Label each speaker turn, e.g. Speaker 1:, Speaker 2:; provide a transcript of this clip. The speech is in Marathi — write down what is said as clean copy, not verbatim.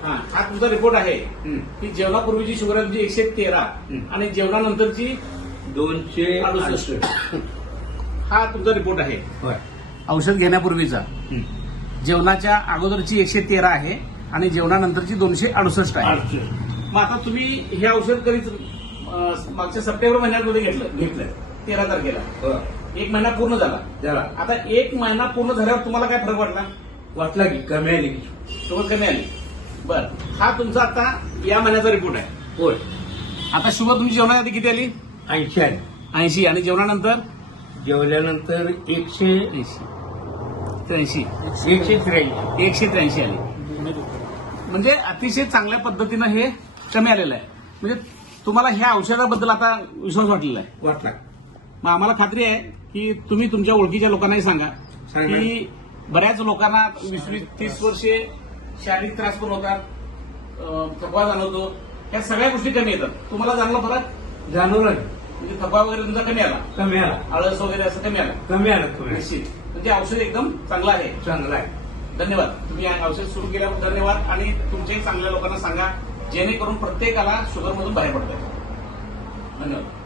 Speaker 1: हा तुमचा रिपोर्ट आहे
Speaker 2: हं.
Speaker 1: की जेवणापूर्वीची शुगर आहे तुमची 113 आणि जेवणानंतरची
Speaker 2: 268.
Speaker 1: हा तुमचा रिपोर्ट आहे
Speaker 2: होय.
Speaker 1: औषध घेण्यापूर्वीचा.
Speaker 2: हं.
Speaker 1: जेवणाच्या अगोदरची 113 आहे आणि जेवणानंतरची 268 आहे.
Speaker 2: 68.
Speaker 1: मग आता तुम्ही हे औषध कधीच मागच्या सप्टेंबर महिन्यामध्ये घेतलं
Speaker 2: घेतलं.
Speaker 1: 13 तारखेला.
Speaker 2: होय.
Speaker 1: 1 महिना पूर्ण झाला.
Speaker 2: जरा
Speaker 1: आता 1 महिना पूर्ण झाल्यावर तुम्हाला काय फरक वाटला?
Speaker 2: वाटला की कमी आली की.
Speaker 1: शुगर कमी आली. बर, हा तुमचा आता या महिन्याचा रिपोर्ट आहे.
Speaker 2: होय.
Speaker 1: आता शुगर तुमची जेवणाच्या आधी किती आली?
Speaker 2: 80 आली.
Speaker 1: 80 आणि जेवणानंतर
Speaker 2: जेवल्यानंतर
Speaker 1: 83 183 आली. म्हणजे अतिशय चांगल्या पद्धतीनं हे कमी आलेलं आहे. म्हणजे तुम्हाला ह्या औषधाबद्दल आता विश्वास वाटलेला आहे.
Speaker 2: वाटला.
Speaker 1: मग आम्हाला खात्री आहे की तुम्ही तुमच्या ओळखीच्या लोकांनाही सांगा
Speaker 2: सांगा.
Speaker 1: की बऱ्याच लोकांना 20-30 वर्षे शारीरिक त्रास पण होतात, थकवा जाणवतो, ह्या सगळ्या गोष्टी कमी येतात. तुम्हाला जाणला फरक?
Speaker 2: जाणवलं.
Speaker 1: म्हणजे थकवा वगैरे तुमचा कमी आला,
Speaker 2: कमी आला.
Speaker 1: आळस वगैरे असं कमी आला.
Speaker 2: कमी आलं तुम्ही.
Speaker 1: निश्चित. म्हणजे औषध एकदम चांगलं आहे.
Speaker 2: चांगला आहे.
Speaker 1: धन्यवाद. तुम्ही हे औषध सुरू केल्याबद्दल धन्यवाद आणि तुमच्याही चांगल्या लोकांना सांगा जेणेकरून प्रत्येकाला शुगरमधून बाहेर पडता येईल. धन्यवाद.